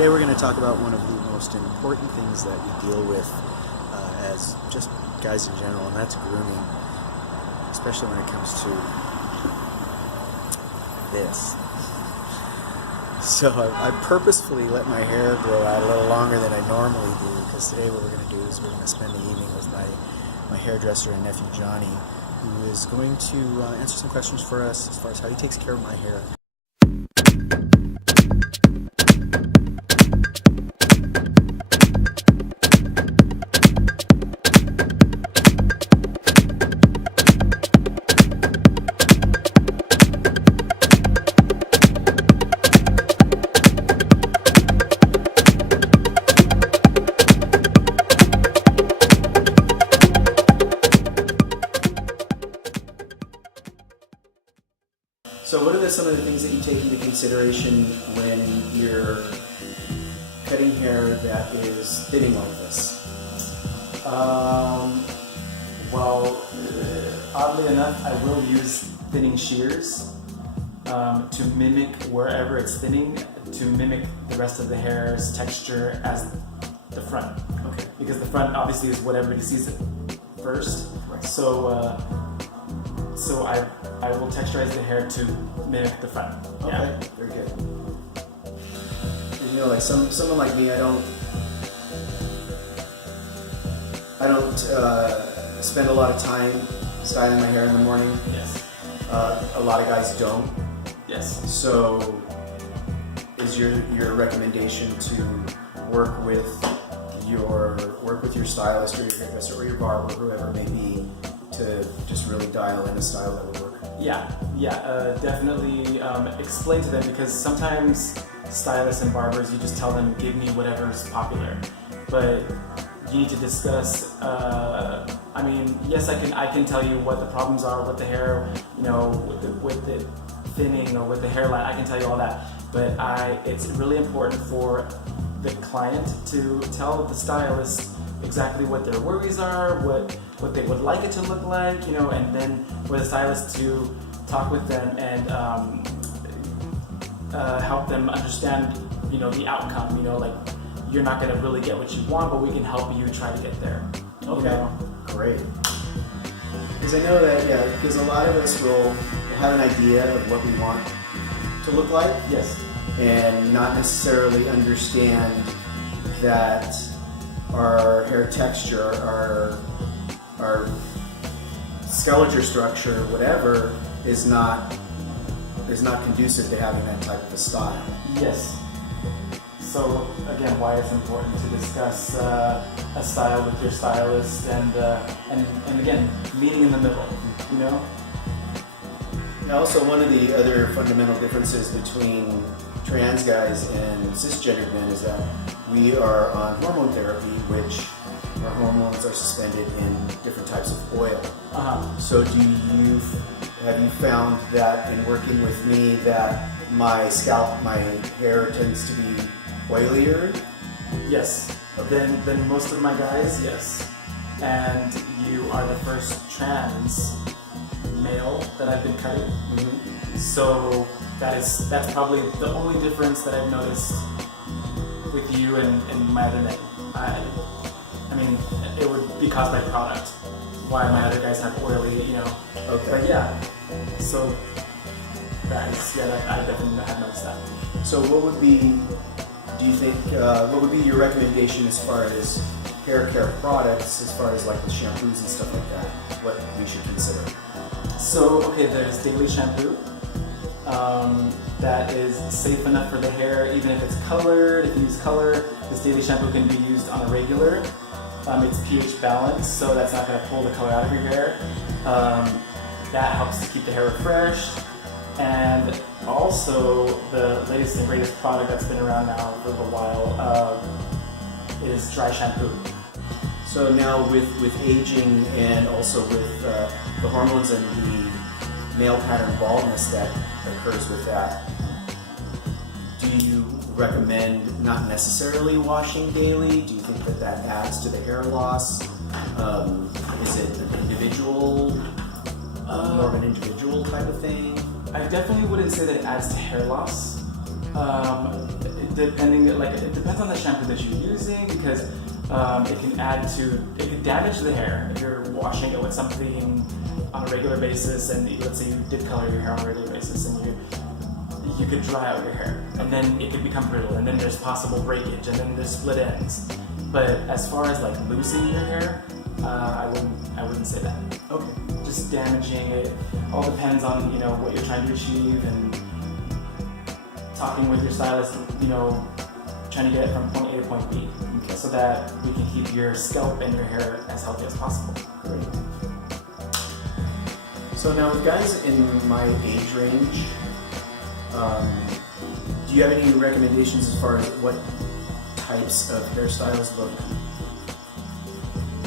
Today we're going to talk about one of the most important things that we deal with as just guys in general, and that's grooming, especially when it comes to this. So I purposefully let my hair grow out a little longer than I normally do, because today what we're going to do is we're going to spend the evening with my hairdresser and nephew Johnny, who is going to answer some questions for us as far as how he takes care of my hair. So what are some of the things that you take into consideration when you're cutting hair that is thinning like this? Oddly enough, I will use thinning shears to mimic wherever it's thinning, to mimic the rest of the hair's texture as the front. Okay. Because the front obviously is what everybody sees it first. Right. So I will texturize the hair to mimic the front. Okay, Yeah. very good. You know, like someone like me, I don't spend a lot of time styling my hair in the morning. Yes. A lot of guys don't. Yes. So, is your recommendation to work with your stylist or your hairdresser or your barber, whoever it may be, to just really dial in a style that would work? Yeah, definitely explain to them, because sometimes stylists and barbers, you just tell them, give me whatever's popular, but you need to discuss. I mean, yes, I can tell you what the problems are with the hair, you know, with the thinning or with the hairline. I can tell you all that, but it's really important for the client to tell the stylist exactly what their worries are, what they would like it to look like, you know, and then for the stylist to talk with them and help them understand, you know, the outcome. You know, like, you're not going to really get what you want, but we can help you try to get there. Okay, You know? Great. Because I know that, because a lot of us will have an idea of what we want to look like. Yes. And not necessarily understand that our hair texture, our skeletal structure, whatever, is not conducive to having that type of a style. Yes. So again, why it's important to discuss a style with your stylist, and again, meeting in the middle. You know. And also, one of the other fundamental differences between trans guys and cisgender men is that we are on hormone therapy, which our hormones are suspended in different types of oil. So have you found that in working with me that my hair tends to be oilier? Yes. Than most of my guys, yes. And you are the first trans male that I've been cutting. Mm-hmm. So that's probably the only difference that I've noticed with you and my other men. I mean, it would be caused by product. Why my other guys have oily, you know. Okay. But yeah, so I definitely have noticed that. So what would be your recommendation as far as hair care products, as far as like the shampoos and stuff like that, what we should consider? So, okay, there's daily shampoo that is safe enough for the hair, even if it's colored. If you use color, this daily shampoo can be used on a regular. It's pH balanced, so that's not going to pull the color out of your hair. That helps to keep the hair refreshed. And also, the latest and greatest product that's been around now for a little while is dry shampoo. So now with aging and also with the hormones and the male pattern baldness that occurs with that, do you recommend not necessarily washing daily? Do you think that adds to the hair loss? Is it an individual, more of an individual type of thing? I definitely wouldn't say that it adds to hair loss. It depends on the shampoo that you're using because it can damage the hair if you're washing it with something on a regular basis, and let's say you did color your hair on a regular basis, and you could dry out your hair, and then it could become brittle, and then there's possible breakage, and then there's split ends. But as far as like losing your hair, I wouldn't say that. Okay. Just damaging it. All depends on what you're trying to achieve, and talking with your stylist, trying to get it from point A to point B, Okay. so that we can keep your scalp and your hair as healthy as possible. Great. So now with guys in my age range, do you have any recommendations as far as what types of hairstyles look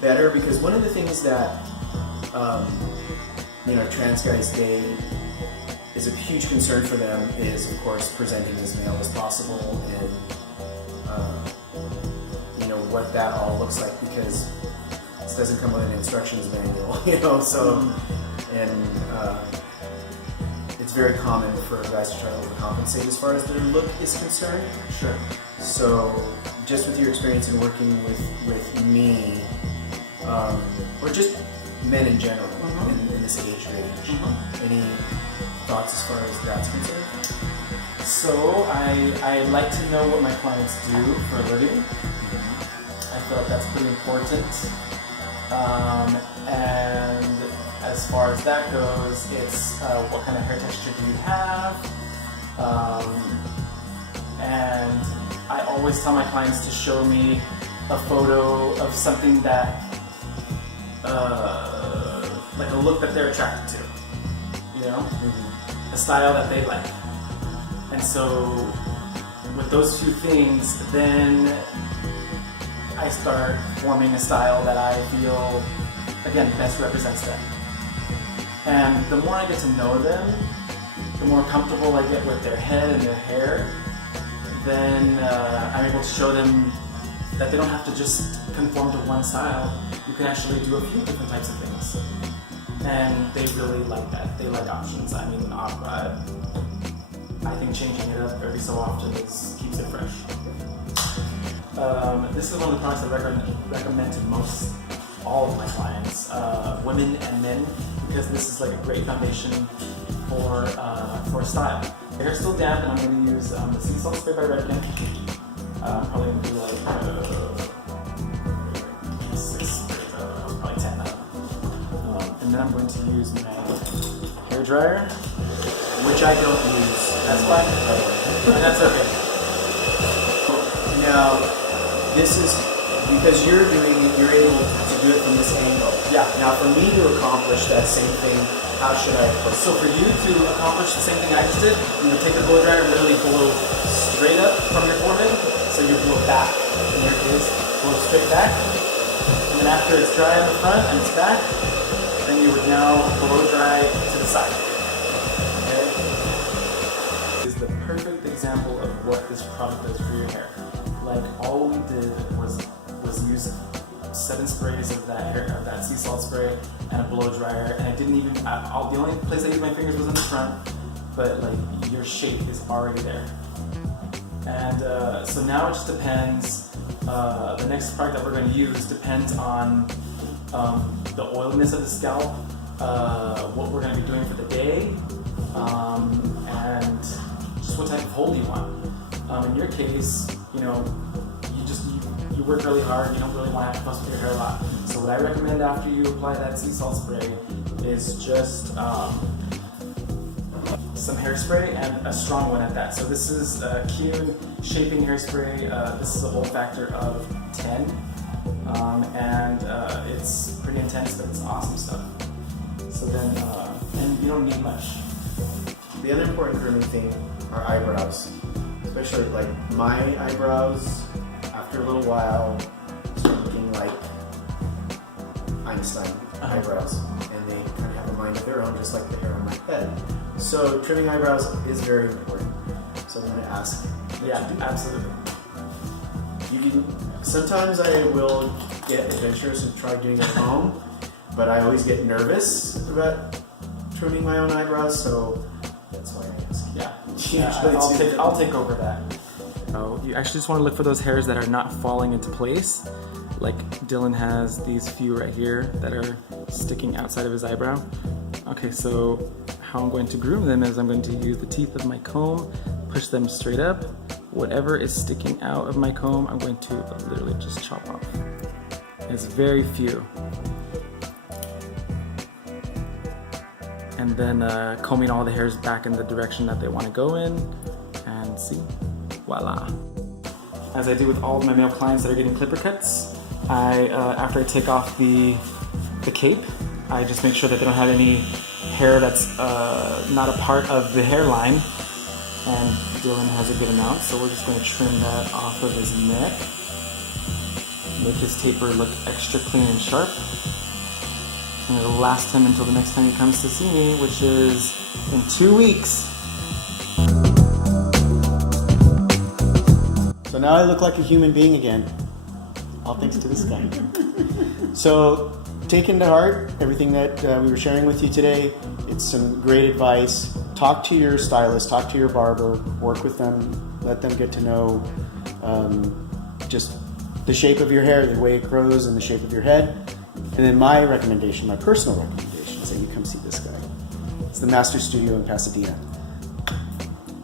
better? Because one of the things that trans guys, is a huge concern for them is, of course, presenting as male as possible, and what that all looks like, because this doesn't come with an instructions manual, so it's very common for guys to try to overcompensate as far as their look is concerned. Sure. So just with your experience in working with me, or just men in general, in this age range, any thoughts as far as that's concerned? So I like to know what my clients do for a living. I feel like that's pretty important. And as far as that goes, it's what kind of hair texture do you have? And I always tell my clients to show me a photo of something that, like a look that they're attracted to, a style that they like. And so with those two things, then I start forming a style that I feel, again, best represents them. And the more I get to know them, the more comfortable I get with their head and their hair, then I'm able to show them that they don't have to just conform to one style. You can actually do a few different types of things. And they really like that. They like options. I mean, I think changing it up every so often keeps it fresh. This is one of the products I recommend to most all of my clients, women and men, because this is like a great foundation for style. The hair's still damp, and I'm going to use the sea salt spray by Redken. I'm probably going to do like 6 sprays, probably 10 of them. And then I'm going to use my hair dryer, which I don't use. That's fine. And that's okay. Now, this is because you're doing it, you're able to do it from this angle. Yeah. Now, for me to accomplish that same thing, how should I approach? So for you to accomplish the same thing I just did, take the blow dryer and literally blow straight up from your forehead. So you blow back. In your case, blow straight back. And then after it's dry on the front and it's back, then you would now blow dry to the side. Okay? This is the perfect example of what this product does for your hair. Like, all we did was use 7 sprays of that sea salt spray and a blow dryer, and I didn't even. The only place I used my fingers was in the front, but like your shape is already there. And so now it just depends. The next product that we're going to use depends on the oiliness of the scalp, what we're going to be doing for the day, and just what type of hold you want. In your case, you work really hard, you don't really want to have to fuss with your hair a lot. So what I recommend after you apply that sea salt spray is just some hairspray, and a strong one at that. So this is Kuhn Shaping Hairspray. This is a hold factor of 10, and it's pretty intense, but it's awesome stuff. So then, and you don't need much. The other important grooming thing are eyebrows. Especially like my eyebrows, after a little while, start looking like Einstein eyebrows, and they kind of have a mind of their own, just like the hair on my head. So trimming eyebrows is very important. So I'm going to ask. Yeah, absolutely. Sometimes I will get adventurous and try doing it at home, but I always get nervous about trimming my own eyebrows, so that's why I ask. Yeah. Yeah, I'll take over that. Oh, you actually just want to look for those hairs that are not falling into place. Like Dylan has these few right here that are sticking outside of his eyebrow. Okay, so how I'm going to groom them is I'm going to use the teeth of my comb, push them straight up. Whatever is sticking out of my comb, I'm going to literally just chop off. It's very few. And then combing all the hairs back in the direction that they want to go in, and see, voila. As I do with all of my male clients that are getting clipper cuts, after I take off the cape, I just make sure that they don't have any hair that's not a part of the hairline. And Dylan has a good amount, so we're just going to trim that off of his neck. Make his taper look extra clean and sharp. And it'll last him until the next time he comes to see me, which is in 2 weeks. So now I look like a human being again. All thanks to this guy. So take into heart everything that we were sharing with you today. It's some great advice. Talk to your stylist, talk to your barber, work with them, let them get to know just the shape of your hair, the way it grows, and the shape of your head. And then my recommendation, my personal recommendation, is that you come see this guy. It's the Master Studio in Pasadena.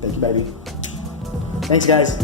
Thank you, baby. Thanks, guys.